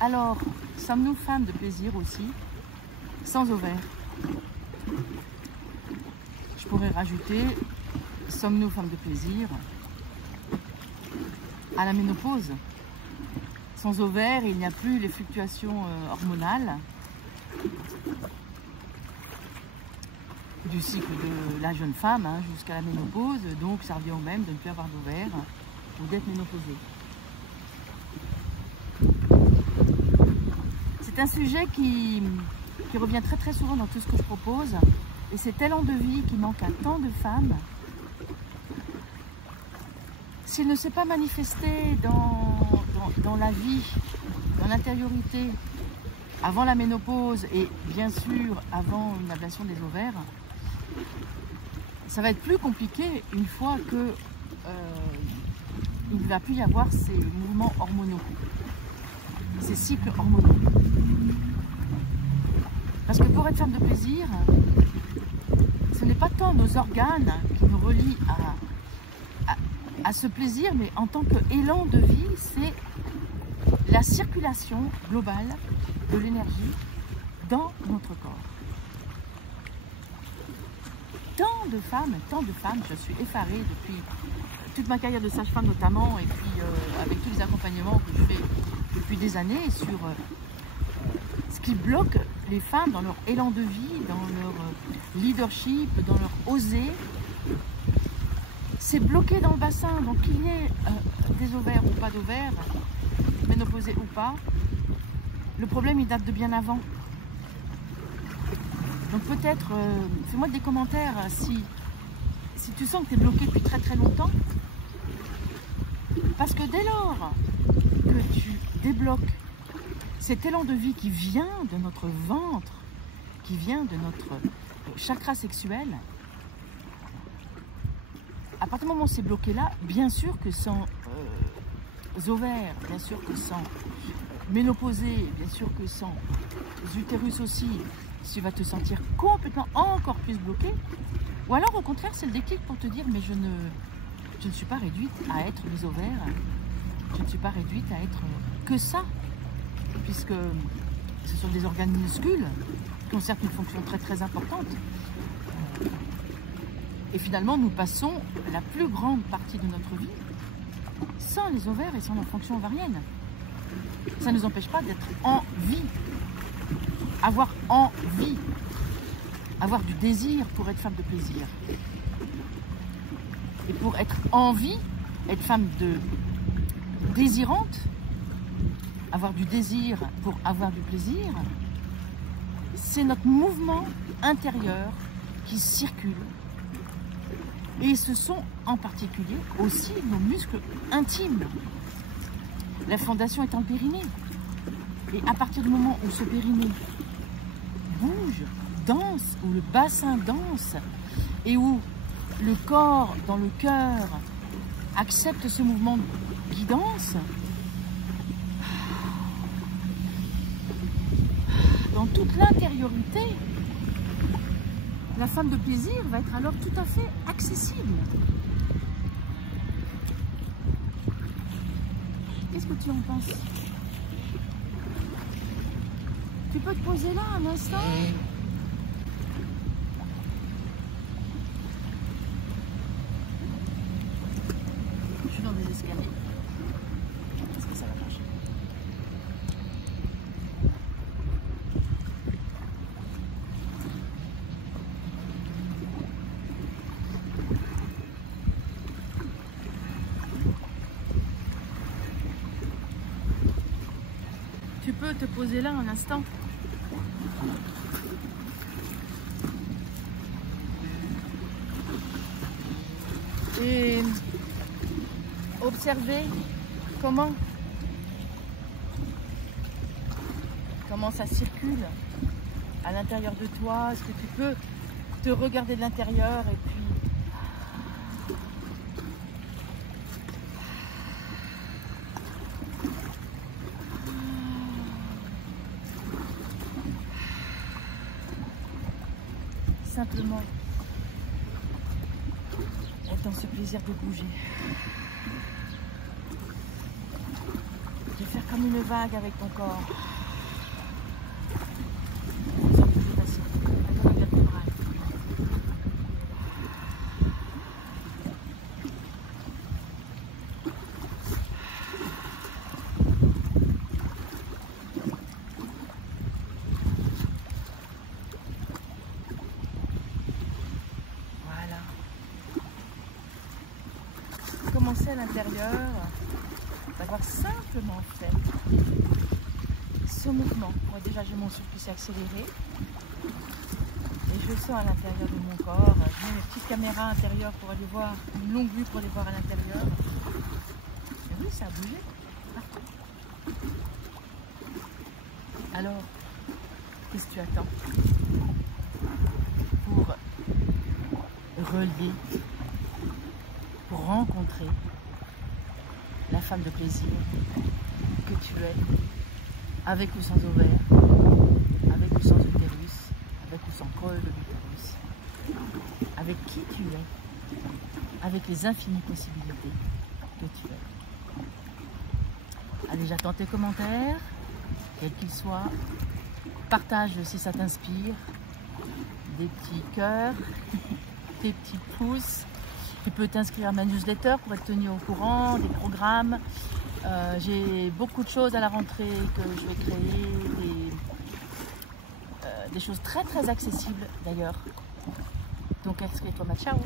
Alors, sommes-nous femmes de plaisir aussi, sans ovaires? Je pourrais rajouter, sommes-nous femmes de plaisir à la ménopause? Sans ovaires, il n'y a plus les fluctuations hormonales du cycle de la jeune femme jusqu'à la ménopause, donc ça revient au même de ne plus avoir d'ovaires ou d'être ménopausée. C'est un sujet qui revient très très souvent dans tout ce que je propose, et cet élan de vie qui manque à tant de femmes, s'il ne s'est pas manifesté dans la vie, dans l'intériorité, avant la ménopause et bien sûr avant une ablation des ovaires, ça va être plus compliqué une fois que il ne va plus y avoir ces mouvements hormonaux, ces cycles hormonaux. Parce que pour être femme de plaisir, ce n'est pas tant nos organes qui nous relient à ce plaisir, mais en tant qu'élan de vie, c'est la circulation globale de l'énergie dans notre corps. Tant de femmes, je suis effarée depuis toute ma carrière de sage-femme notamment, et puis avec tous les accompagnements que je fais depuis des années sur ce qui bloque les femmes dans leur élan de vie, dans leur leadership, dans leur oser. C'est bloqué dans le bassin, donc qu'il y ait des ovaires ou pas d'ovaires, ménopausée ou pas, le problème il date de bien avant. Donc peut-être, fais-moi des commentaires si tu sens que tu es bloqué depuis très très longtemps. Parce que dès lors que tu débloques cet élan de vie qui vient de notre ventre, qui vient de notre chakra sexuel, à partir du moment où c'est bloqué là, bien sûr que sans ovaires, bien sûr que sans ménopausée, bien sûr que sans utérus aussi, tu vas te sentir complètement encore plus bloqué. Ou alors au contraire, c'est le déclic pour te dire mais je ne suis pas réduite à être les ovaires, je ne suis pas réduite à être que ça, puisque ce sont des organes minuscules qui ont certes une fonction très très importante. Et finalement, nous passons la plus grande partie de notre vie sans les ovaires et sans leur fonction ovarienne. Ça ne nous empêche pas d'être en vie, avoir envie, avoir du désir pour être femme de plaisir. Et pour être en vie, être femme désirante, avoir du désir pour avoir du plaisir, c'est notre mouvement intérieur qui circule. Et ce sont en particulier aussi nos muscles intimes. La fondation étant le périnée. Et à partir du moment où ce périnée bouge, danse, où le bassin danse, et où le corps dans le cœur accepte ce mouvement de guidance, dans toute l'intériorité, la femme de plaisir va être alors tout à fait accessible. Qu'est-ce que tu en penses? Tu peux te poser là un instant? Je suis dans des escaliers. Est-ce que ça va marcher? Tu peux te poser là un instant. Et observer comment ça circule à l'intérieur de toi. Est-ce que tu peux te regarder de l'intérieur et puis simplement être dans ce plaisir de bouger, de faire comme une vague avec ton corps. Ça peut dépasser la colonne vertébrale. Voilà. Commencer à l'intérieur, d'avoir simplement fait ce mouvement. Moi déjà j'ai mon souffle qui s'est accéléré et je le sens à l'intérieur de mon corps. Je mets une petite caméra intérieure pour aller voir, une longue vue pour aller voir à l'intérieur. Et oui, ça a bougé partout. Alors, qu'est-ce que tu attends pour relier, pour rencontrer la femme de plaisir que tu es, avec ou sans ovaire, avec ou sans utérus, avec ou sans col de l'utérus, avec qui tu es, avec les infinies possibilités que tu es. Allez, j'attends tes commentaires, quels qu'ils soient. Partage si ça t'inspire, des petits cœurs, des petits pouces. Tu peux t'inscrire à ma newsletter pour être tenu au courant des programmes. J'ai beaucoup de choses à la rentrée que je vais créer, des choses très accessibles d'ailleurs. Donc inscris-toi, ciao.